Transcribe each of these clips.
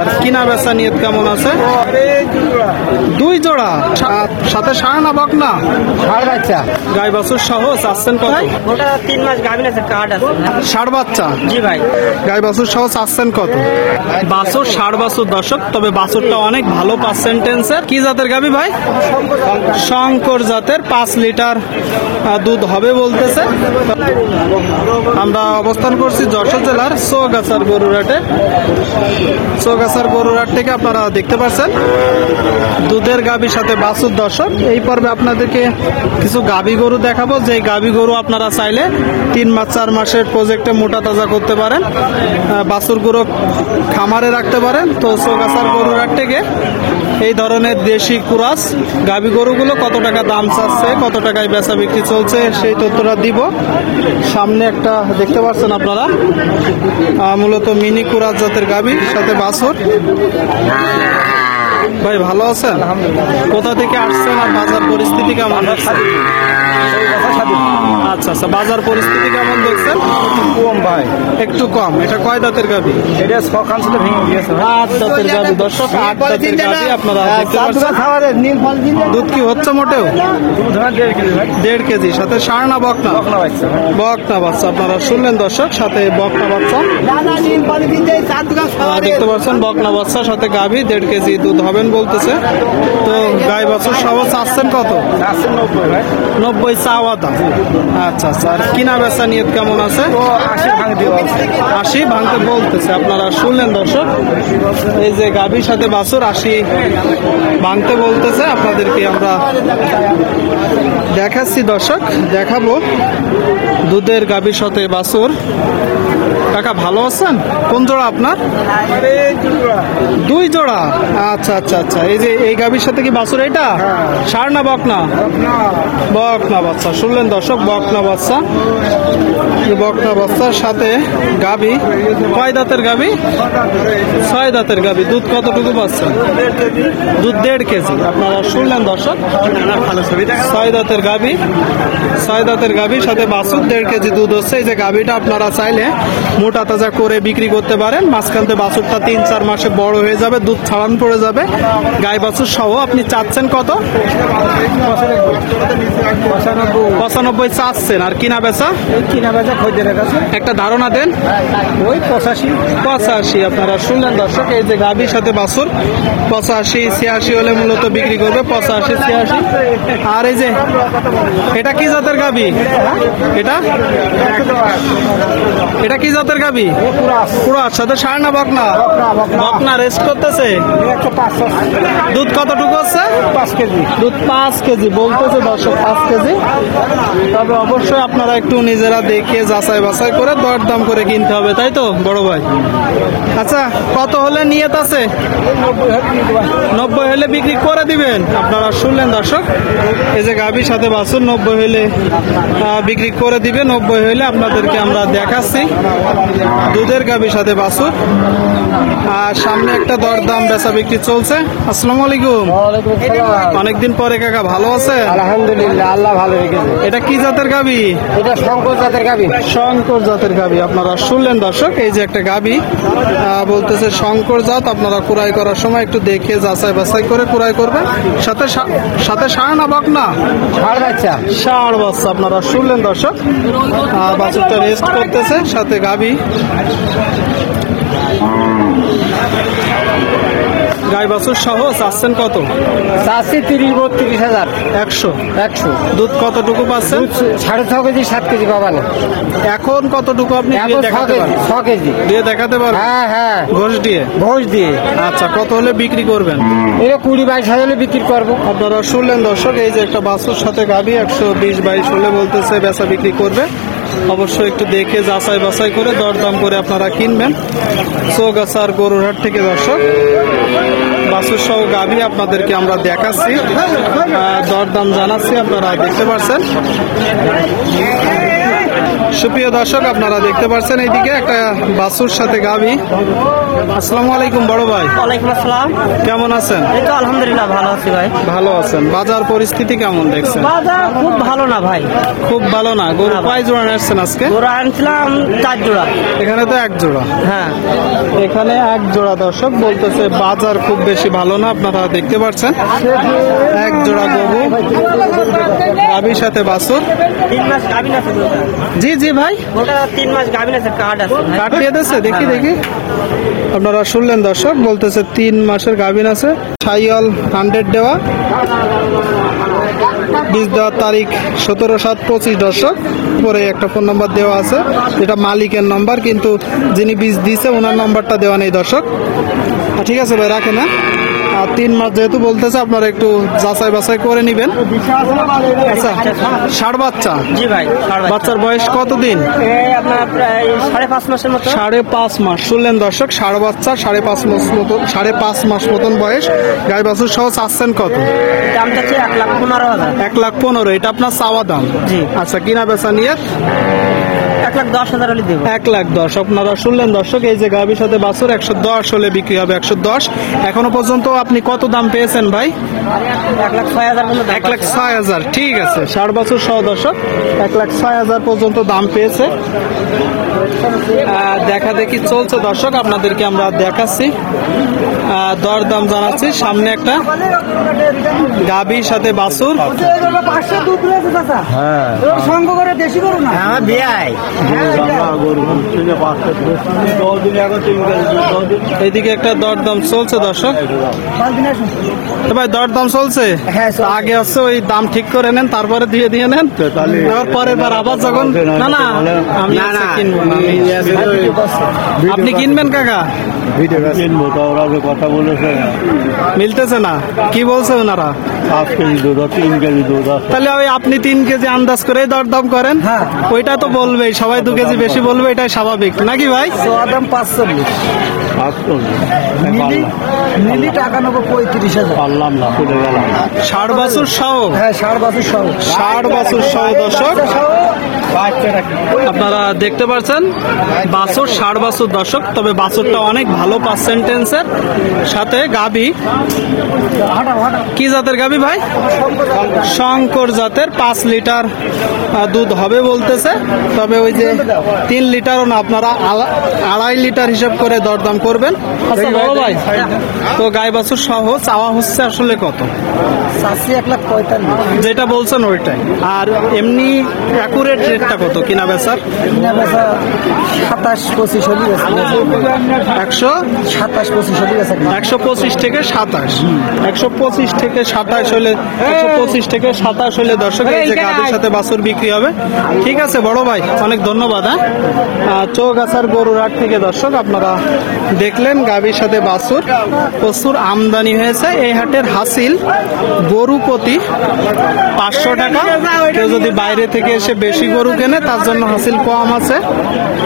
আর কিনা বেচা নিয়ত কেমন আছে? দুই জোড়া, সাথে ষাঁড় না বকনা? ষাঁড় বাচ্চা, গাই বাছুর সহ চাচ্ছেন কত? ওটা 3 মাস গাভিন আছে, কার্ড আছে। ষাঁড় বাচ্চা? জি ভাই। গাই বাছুর সহ চাচ্ছেন কত? বাছুর ষাঁড় বাছুর দর্শক, তবে বাছুরটা অনেক ভালো পার্সেন্টেন্সের। কি জাতের গাভি ভাই? শঙ্কর জাতের। 5 লিটার দুধ হবে বলতেছে। আমরা অবস্থান করছি যশোর জেলার চৌগাছার গরুরহাটে। চৌগাছার গরুরহাট থেকে আপনারা দেখতে পাচ্ছেন দুধের গাভীর সাথে বাছুর দর্শক। এই পর্বে আপনাদেরকে কিছু গাভী গরু দেখাবো, যে গাভী গরু আপনারা চাইলে 3 মাস 4 মাসের প্রজেক্টে মোটা তাজা করতে পারেন, বাছুর গরু খামারে রাখতে পারেন। তো চৌগাছার গরুরহাট থেকে এই ধরনের দেশি কুরাস গাভী গরুগুলো কত টাকা দাম চাচ্ছে, কত টাকায় বেচা বিক্রি চলছে, সেই তথ্যটা দিব। সামনে একটা দেখতে পাচ্ছেন আপনারা মূলত মিনি কুরাস জাতের গাভীর সাথে বাছুর। ভাই ভালো আছেন? কোথা থেকে আসছেন আর বাজার পরিস্থিতি কেমন দেখছেন? আচ্ছা আচ্ছা, বাজার পরিস্থিতি কেমন দেখছেন? কম ভাই, একটু কম। এটা কয় দাঁতের গাভী? এটা 6 কাঁচতে ভেঙে গিয়েছে। 8 দাঁতের গাভী দর্শক, 8 দাঁতের গাভী আপনারা দেখতে পাচ্ছেন। দুধ কি হচ্ছে মোটেও? 1.5 কেজি। সাথে ষাঁড় না বকনা? বকনা বাচ্চা। আপনারা শুনলেন দর্শক, সাথে বকনা বাচ্চা দেখতে পাচ্ছেন। বকনা বাচ্চার সাথে গাভী 1.5 কেজি দুধ হবেন বলতেছে। তো গাই বাছুর সহ চাচ্ছেন কত? 90 চাওয়া দাম। আচ্ছা আচ্ছা, আর কিনা বেচা নিয়ত কেমন আছে? 80 ভাঙতে বলতেছে। আপনারা শুনলেন দর্শক, এই যে গাভীর সাথে বাছুর 80 ভাঙতে বলতেছে। আপনাদেরকে আমরা দেখাচ্ছি দর্শক, দেখাবো দুধের গাভীর সাথে বাছুর। কাকা ভালো আছেন? কোন জোড়া আপনার? 2 জোড়া। আচ্ছা আচ্ছা আচ্ছা, এই যে এই গাভীর সাথে কি বাছুর? এটা ষাঁড় না বকনা? বকনা বাচ্চা। শুনলেন দর্শক, বকনা বাচ্চা। বকনা বাচ্চার সাথে গাভী। কয় দাঁতের গাভী? 6 দাঁতের গাভী। দুধ কতটুকু পাচ্ছেন? দুধ 1.5 কেজি। আপনারা শুনলেন দর্শক, 6 দাঁতের গাভী। 6 দাঁতের গাভীর সাথে বাছুর 1.5 কেজি দুধ হচ্ছে। এই যে গাভীটা আপনারা চাইলে মোটা তাজা করে বিক্রি করতে পারেন। মাঝখানতে বাছুরটা 3-4 মাসে বড় হয়ে যাবে, দুধ ছাড়ান পড়ে যাবে। গাই বাছুর সহ আপনি চাচ্ছেন কত? 95 চাচ্ছেন। আর কিনা বেচা? একটা ধারণা দেন। ওই 85। আপনারা শুনলেন দর্শক, এই যে গাভীর সাথে বাছুর 85-86 হলে মূলত বিক্রি করবে। 85-86। আর এই যে এটা কি জাতের গাভী? এটা কি জাতের গাভী? কুরাস। সাথে ষাঁড় না বকনা? বকনা। রেস্ট করতেছে। দুধ কতটুকু হচ্ছে? 5 কেজি। দুধ 5 কেজি বলতেছে দর্শক, 5 কেজি। তবে অবশ্যই আপনারা একটু নিজেরা দেখে যাচাই বাছাই করে দরদাম করে কিনতে হবে, তাই তো বড় ভাই? আচ্ছা, কত হলে নিয়ত আছে? 90 হলে বিক্রি করে দিবেন। আপনারা শুনলেন দর্শক, এই যে গাভীর সাথে বাছুর 90 হলে বিক্রি করে দিবে। 90 হলে আপনাদেরকে আমরা দেখাচ্ছি দুধের গাভীর সাথে বাছুর। আর সামনে একটা দরদাম বেচা বিক্রি চলছে। আসসালামু আলাইকুম। অনেকদিন পরে কাকা, ভালো আছে? আলহামদুলিল্লাহ, আল্লাহ ভালো রেখেছে। এটা কি জাতের গাভী? এটা শঙ্কর জাতের গাভী। শঙ্কর জাতের গাভী। আপনারা শুনলেন দর্শক, এই যে একটা গাভী বলতেছে শঙ্কর জাত। আপনারা কুড়াই করার সময় একটু দেখে যাচাই বাছাই করে কুড়াই করবেন। সাথে ষাঁড় না বকনা? ষাঁড় বাচ্চা। ষাঁড় বাচ্চা। আপনারা শুনলেন দর্শক, বাছুরটা রেস্ট করতেছে, সাথে গাভী। গাই বাছুর সহ চাচ্ছেন কত? চাচ্ছি 30-32 হাজার। 100। দুধ কতটুকু পাচ্ছেন? 6.5 কেজি 7 কেজি পাবেন। এখন কতটুকু আপনি দিয়ে দেখাতে পারেন? 6 কেজি দিয়ে দেখাতে পারেন? হ্যাঁ। ঘোষ দিয়ে? ঘোষ দিয়ে। আচ্ছা, কত হলে বিক্রি করবেন? এটা 20-22 হাজার হলে বিক্রি করবো। আপনারা শুনলেন দর্শক, এই যে একটা বাছুর সাথে গাভী 120-22 হলে বলতেছে বেচা বিক্রি করবে। অবশ্যই একটু দেখে যাচাই বাছাই করে দরদাম করে আপনারা কিনবেন। চৌগাছার গরুরহাট থেকে দর্শক বাছুর সহ গাভী আপনাদেরকে আমরা দেখাচ্ছি, দরদাম জানাচ্ছি। আপনারা দেখতে পাচ্ছেন সুপ্রিয় দর্শক, আপনারা দেখতে পাচ্ছেন এইদিকে একটা বাছুর সাথে গাভী। আসসালামু আলাইকুম বড় ভাই, ওয়ালাইকুম আসসালাম। কেমন আছেন? এই তো আলহামদুলিল্লাহ ভালো আছি ভাই। ভালো আছেন। বাজার পরিস্থিতি কেমন দেখছেন? বাজার খুব ভালো না ভাই। খুব ভালো না। গরু কয় জোড়া আসছেন আজকে? ওরা আনছিলাম 4 জোড়া। এখানে তো এক জোড়া। হ্যাঁ, এখানে এক জোড়া। দর্শক বলতেছে বাজার খুব বেশি ভালো না, আপনারা দেখতে পাচ্ছেন এক জোড়া গরু, গাভীর সাথে বাছুর। 3 মাস গাভিন আছে ওটা। জি জি ভাই, ওটা 3 মাস গাভিন আছে, কার্ড আছে ভাই। কাটিয়ে দিয়েছে, দেখি দেখি। আপনারা শুনলেন দর্শক, বলতেছে 3 মাসের গাভীন আছে। সাইয়াল 100 দেওয়া, বীজ দেওয়ার তারিখ 17/7/25। দর্শক পরে একটা ফোন নাম্বার দেওয়া আছে, যেটা মালিকের নাম্বার, কিন্তু যিনি বীজ দিছে ওনার নাম্বারটা দেওয়া নেই দর্শক। ঠিক আছে ভাই, রাখেন। হ্যাঁ, আর 3 মাস যেহেতু বলতেছে, আপনারা একটু যাচাই বাছাই করে নেবেন। আচ্ছা, ষাড় বাচ্চা? জি ভাই, বাচ্চার বয়স কতদিন? এই আপনার প্রায় 5.5 মাসের মতো। 5.5 মাস। শুনলেন দর্শক, ষাড় বাচ্চা 5.5 মাস মতো, 5.5 মাস মতন বয়স। গাই বাছুর সহ চাচ্ছেন কত? দাম চাচ্ছি 1,15,000। 1,15,000। এটা আপনার চাওয়া দাম? জি। আচ্ছা, কিনা বেচা নিয়ে 1,10,000 হলে দেবো। 1,10,000। আপনারা শুনলেন দর্শক, এই যে গাভীর সাথে বাছুর 110 হলে বিক্রি হবে। 110। এখনো পর্যন্ত আপনি কত দাম পেয়েছেন ভাই? 1,06,000 পর্যন্ত দাম। 1,06,000। ঠিক আছে, 60 বছর সহ দর্শক 1,06,000 পর্যন্ত দাম পেয়েছে। দেখা দেখি চলছে দর্শক, আপনাদেরকে আমরা দেখাচ্ছি, দর দাম জানাচ্ছি। সামনে একটা গাভীর সাথে বাছুর। সঙ্গ করে দেশি করো না। হ্যাঁ বিয়াই। এইদিকে একটা দরদাম চলছে দর্শক। তো ভাই, দরদাম চলছে? হ্যাঁ, চলছে। আগে হচ্ছে ওই দাম ঠিক করে নেন, তারপরে দিয়ে নেন। এবার পরের বার আবার যখন না না আমি আজকে কিনবো না। আপনি কিনবেন কাকা? কিনবো তো, ওরা যে কথা বলেছে মিলতেছে না, কি বলছে ওনারা? 5 কেজি দুধ, 3 কেজি দুধ আছে। তাহলে ওই আপনি 3 কেজি আন্দাজ করে দরদাম করেন। হ্যাঁ। ওইটা তো বলবেই, সবাই 2 কেজি বেশি বলবে, এটাই স্বাভাবিক নাকি ভাই? দাম 540। মিলি টাকা নেবো 35,000। পারলাম না, চলে গেলাম। 60 বছর সহ? হ্যাঁ, 60 বছর সহ। 60 বছর সহ দর্শক আপনারা দেখতে পাচ্ছেন, বাছুর 60 বছর দর্শক। তবে বাছুরটা অনেক ভালো পার্সেন্টেন্সের সাথে গাভী। কি জাতের গাভী ভাই? শঙ্কর জাতের। 5 লিটার দুধ হবে বলতেছে। তবে ওই যে 3 লিটারও না, আপনারা 2.5 লিটার হিসাব করে দরদাম করবেন। আচ্ছা বড় ভাই, তো গাই বাছুর সহ চাওয়া হচ্ছে আসলে কত? 1,45,000। যেটা বলছেন ওইটাই। আর এমনি অ্যাকুরেট রেটটা কত কিনা বেচার? 27-25 হলে 27-25 হলে 125 থেকে 27। 125 থেকে 27 হলে, 125 থেকে 27 হলে দর্শক এই যে গাভীর সাথে বাছুর বিক্রি হবে। ঠিক আছে বড় ভাই, অনেক ধন্যবাদ। চৌগাছার গরুর হাট থেকে দর্শক আপনারা দেখলেন গাভীর সাথে বাছুর। প্রচুর আমদানি হয়েছে এই হাটের। হাসিল গরু প্রতি 500 টাকা। কেউ যদি বাইরে থেকে এসে বেশি গরু কেনে, তার জন্য হাসিল কম আছে।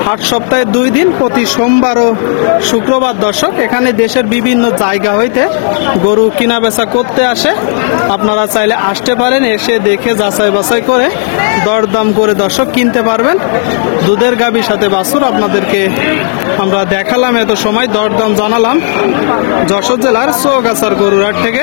হাট সপ্তাহে 2 দিন, প্রতি সোমবার ও শুক্রবার দর্শক। এখানে দেশের বিভিন্ন জায়গা হইতে গরু কিনা বেচা করতে আসে। আপনারা চাইলে আসতে পারেন, এসে দেখে যাচাই বাছাই করে দরদাম করে দর্শক কিনতে পারবেন। দুধের গাভীর সাথে বাছুর আপনাদেরকে আমরা দেখালাম, এত সময় দরদাম জানালাম যশোর জেলার চৌগাছার গরুর হাট থেকে।